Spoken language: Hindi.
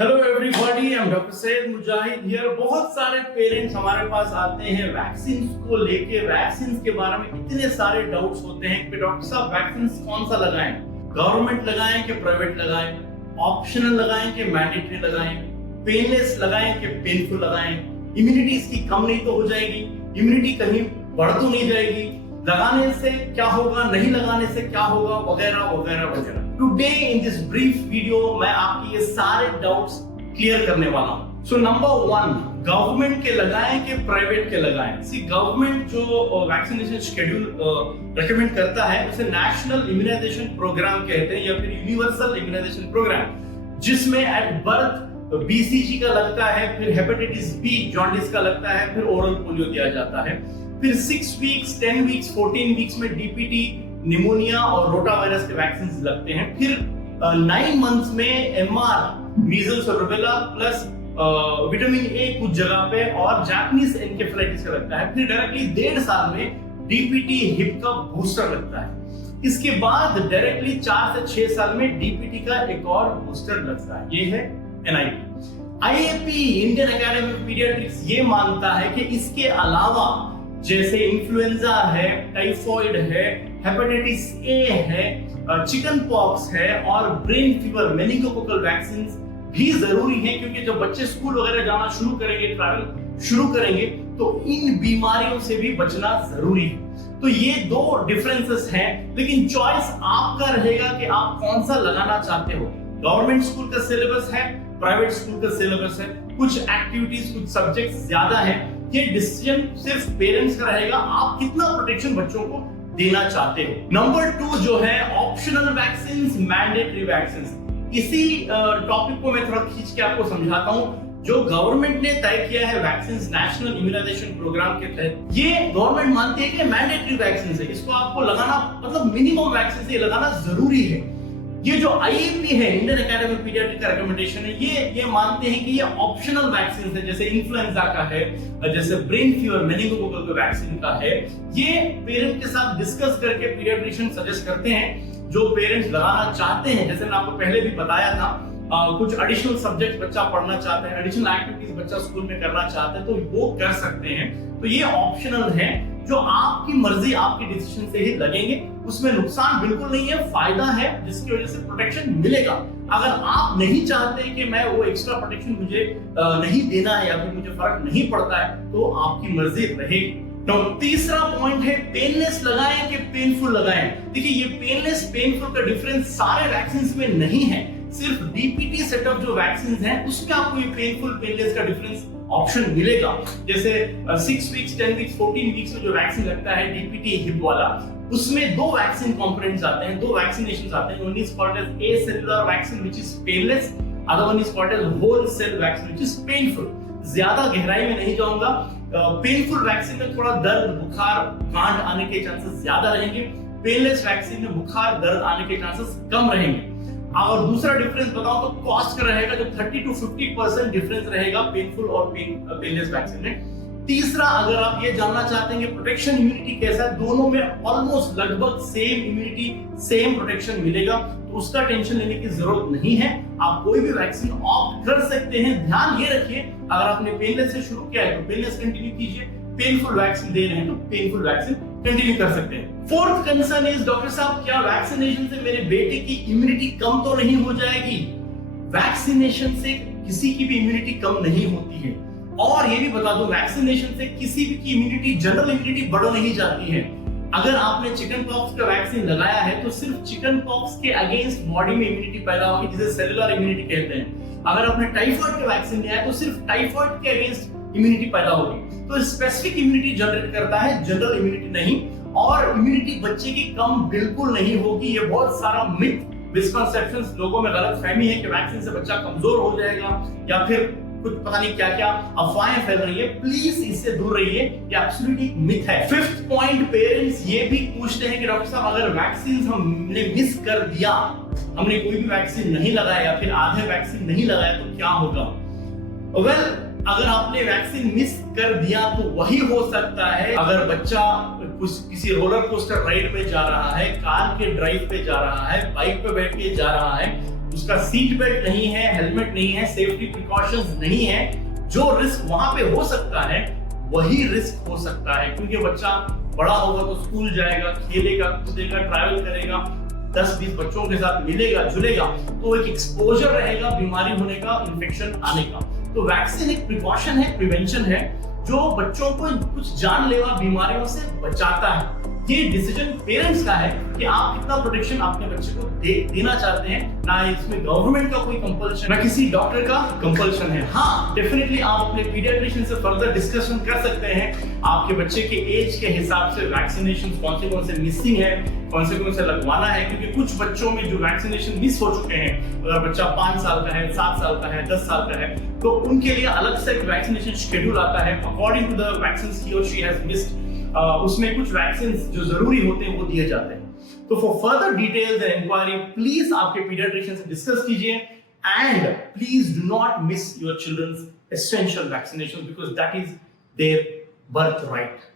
Hello everybody, I am doctor Syed Mujahid here. बहुत सारे पेरेंट्स हमारे पास आते हैं वैक्सीन को लेके। वैक्सीन के बारे में इतने सारे डाउट्स होते हैं कि डॉक्टर साहब वैक्सीन कौन सा लगाएं, गवर्नमेंट लगाएं कि प्राइवेट लगाएं, ऑप्शनल लगाएं कि मैंडेटरी लगाएं, पेनलेस लगाएं कि पेनफुल लगाएं, इम्यूनिटी इसकी कम नहीं तो हो जाएगी, इम्यूनिटी कहीं बढ़ तो नहीं जाएगी, लगाने से क्या होगा, नहीं लगाने से क्या होगा, वगैरह वगैरह वगैरह। Today in this brief video मैं आपकी ये सारे डाउट्स क्लियर करने वाला हूं। सो नंबर 1, गवर्नमेंट के लगाएं कि प्राइवेट के लगाएं। सी गवर्नमेंट जो वैक्सीनेशन शेड्यूल रेकमेंड करता है उसे नेशनल इम्यूनाइजेशन प्रोग्राम कहते हैं या फिर यूनिवर्सल इम्यूनाइजेशन प्रोग्राम, जिसमें एट बर्थ बीसीजी का लगता है, फिर हेपेटाइटिस बी जॉन्डिस का लगता है, फिर ओरल पोलियो दिया जाता है, फिर 6 वीक्स, 10 वीक्स, 14 वीक्स में डीपीटी, निमोनिया और रोटावायरस के वैक्सीन लगते हैं, फिर 9 मंथ्स में एमआर, मीजल्स और रूबेला प्लस विटामिन ए कुछ जगह पे और जापानीज एन्केफेलाइटिस का लगता है, फिर डायरेक्टली 1.5 साल में डीपीटी हिप का बूस्टर लगता है। इसके बाद डायरेक्टली 4 से 6 साल में डीपीटी का एक और बूस्टर लगता है। ये है NIP. IAP Indian academy of paediatrics ये मानता है कि इसके अलावा जैसे इन्फ्लुएंजा है, टाइफॉइड है, हेपेटाइटिस ए है, चिकन पॉक्स है और ब्रेन फीवर, मेनिंगोकोकल वैक्सीन भी जरूरी है, क्योंकि जब बच्चे स्कूल वगैरह जाना शुरू करेंगे, ट्रैवल शुरू करेंगे, तो इन बीमारियों से भी बचना जरूरी है। तो ये 2 डिफरेंसेस हैं, लेकिन चॉइस आपका रहेगा कि आप कौन सा लगाना चाहते हो। गवर्नमेंट स्कूल का सिलेबस है, प्राइवेट स्कूल का सिलेबस है, कुछ एक्टिविटीज, कुछ सब्जेक्ट्स ज्यादा है। ये डिसीजन सिर्फ पेरेंट्स का रहेगा, आप कितना प्रोटेक्शन बच्चों को देना चाहते हो। नंबर 2 जो है ऑप्शनल वैक्सीन्स, मैंडेटरी वैक्सीन्स। इसी टॉपिक को मैं थोड़ा खींच के आपको समझाता हूं। जो गवर्नमेंट ने तय किया है वैक्सीन्स नेशनल इम्यूनाइजेशन प्रोग्राम के तहत, ये गवर्नमेंट मानती है कि मैंडेटरी वैक्सीन है, इसको आपको लगाना, मतलब मिनिमम वैक्सीन से लगाना जरूरी है। ये जो आईएपी है, इंडियन एकेडमी ऑफ पीडियाट्रिक्स का रिकमेंडेशन है, ये मानते हैं कि ये ऑप्शनल वैक्सीन है, जैसे इन्फ्लुएंजा का है, जैसे ब्रेन फीवर, मेनिंगोकोकल का वैक्सीन का है। ये पेरेंट के साथ डिस्कस करके पीडियाट्रिशियन सजेस्ट करते हैं। जो पेरेंट्स लगाना चाहते हैं, जैसे मैं आपको पहले भी बताया था, कुछ एडिशनल सब्जेक्ट बच्चा पढ़ना चाहते हैं, एडिशनल एक्टिविटीज बच्चा स्कूल में करना चाहते हैं, तो वो कर सकते हैं। तो ये ऑप्शनल है, जो आपकी मर्जी, आपके डिसीजन से ही लगेंगे। उसमें नुकसान बिल्कुल नहीं है, फायदा है, जिसकी वजह से प्रोटेक्शन मिलेगा। अगर आप नहीं चाहते कि मैं वो एक्स्ट्रा प्रोटेक्शन मुझे नहीं देना है या फिर मुझे फर्क नहीं पड़ता है, तो आपकी मर्जी रहेगी। तो तीसरा पॉइंट है पेनलेस लगाएं कि पेनफुल लगाएं। देखिए, ये पेनलेस पेनफुल का डिफरेंस सारे वैक्सीन में नहीं है, सिर्फ डीपीटी सेटअप जो वैक्सीन हैं उसमें आपको ये पेनफुल पेनलेस का डिफरेंस ऑप्शन मिलेगा। जैसे 6 वीक्स, 10 वीक्स, 14 वीक्स में जो वैक्सीन लगता है डीपीटी हिप वाला, उसमें 2 वैक्सीन कंपोनेंट्स आते हैं, 2 वैक्सीनेशंस आते हैं। One is called as acellular vaccine which is painless, other one is called as whole cell vaccine which is painful. ज्यादा गहराई में नहीं जाऊंगा। पेनफुल वैक्सीन में थोड़ा दर्द, बुखार, गांठ आने के चांसेस ज्यादा रहेंगे। पेनलेस वैक्सीन में बुखार, दर्द आने के चांसेस कम रहेंगे। और दूसरा डिफरेंस बताऊं तो कॉस्ट का रहेगा, जो 30 to 50% डिफरेंस रहेगा पेनफुल और पेनलेस वैक्सीन में। तीसरा, अगर आप ये जानना चाहते हैं कि प्रोटेक्शन इम्यूनिटी कैसा है, दोनों में ऑलमोस्ट लगभग सेम इम्यूनिटी, सेम प्रोटेक्शन मिलेगा, तो उसका टेंशन लेने की जरूरत नहीं है। आप कोई भी वैक्सीन ऑप्ट कर सकते हैं। ध्यान ये रखिए, अगर आपने पेनलेस से शुरू किया है तो पेनलेस कंटिन्यू कीजिए, पेनफुल वैक्सीन दे रहे हैं तो पेनफुल वैक्सीन कंटिन्यू कर सकते हैं। फोर्थ कंसर्न इज, डॉक्टर साहब क्या वैक्सीनेशन से मेरे बेटे की इम्यूनिटी कम तो नहीं हो जाएगी? वैक्सीनेशन से किसी की भी इम्यूनिटी कम नहीं होती है। और ये भी बता दो, वैक्सीनेशन से किसी भी की इम्यूनिटी, जनरल इम्यूनिटी बढ़ नहीं जाती है। अगर आपने चिकन पॉक्स का वैक्सीन लगाया है तो सिर्फ चिकन पॉक्स के अगेंस्ट बॉडी में इम्यूनिटी पैदा होगी, जिसे सेलुलर इम्यूनिटी कहते हैं। अगर आपने टाइफॉइड का वैक्सीन लिया है तो सिर्फ टाइफॉइड के अगेंस्ट इम्यूनिटी पैदा होगी। तो स्पेसिफिक इम्यूनिटी जनरेट करता है, जनरल इम्यूनिटी नहीं। और इम्यूनिटी बच्चे की कम बिल्कुल नहीं होगी। ये बहुत सारा मिथ, मिसकंसेप्शंस, लोगों में गलतफहमी है कि वैक्सीन से बच्चा कमजोर हो जाएगा या फिर कुछ पता नहीं क्या क्या अफवाहें फैल रही है। प्लीज इससे दूर रहिए, ये एब्सोल्युटली मिथ है। फिफ्थ पॉइंट, पेरेंट्स ये भी पूछते हैं कि डॉक्टर साहब अगर वैक्सीन हमने मिस कर दिया, हमने कोई भी वैक्सीन नहीं लगाया या फिर आधे वैक्सीन नहीं लगाया तो क्या होगा? वेल, अगर आपने वैक्सीन मिस कर दिया तो वही हो सकता है अगर बच्चा किसी रोलर कोस्टर राइड पे जा रहा है, कार के ड्राइव पे जा रहा है, बाइक पे बैठ के जा रहा है, उसका सीट बेल्ट नहीं है, हेलमेट नहीं है, सेफ्टी प्रिकॉशंस नहीं है, जो रिस्क वहां पे हो सकता है वही रिस्क हो सकता है, क्योंकि बच्चा बड़ा होगा तो स्कूल जाएगा, खेलेगा, कूदेगा, ट्रैवल करेगा, 10-20 बच्चों के साथ मिलेगा जुलेगा, तो एक एक्सपोजर रहेगा बीमारी होने का, इन्फेक्शन आने का। तो वैक्सीन एक प्रिकॉशन है, प्रिवेंशन है, जो बच्चों को कुछ जानलेवा बीमारियों से बचाता है। ये डिसीजन पेरेंट्स का है कि आप कितना प्रोटेक्शन अपने बच्चे को देना चाहते हैं, ना इसमें गवर्नमेंट का कोई कंपल्शन, ना किसी डॉक्टर का कंपल्शन है। हाँ, डेफिनेटली आप अपने पीडियाट्रिशियन से फर्दर डिस्कशन कर सकते हैं, आपके बच्चे के एज के हिसाब से वैक्सीनेशन कौन से मिसिंग है, कौन से लगवाना है, क्योंकि कुछ बच्चों में जो वैक्सीनेशन मिस हो चुके हैं, अगर बच्चा 5 साल का है, 7 साल का है, 10 साल का है, तो उनके लिए अलग से एक वैक्सीनेशन शेड्यूल आता है अकॉर्डिंग टू द वैक्सीन्स ही और शी हैज मिस्ड। उसमें कुछ वैक्सीन जो जरूरी होते हैं वो दिए जाते हैं। तो for further details and inquiry please आपके पीडियाट्रिशियन से डिस्कस कीजिए, and please do not miss your children's essential vaccination because that is their birth right.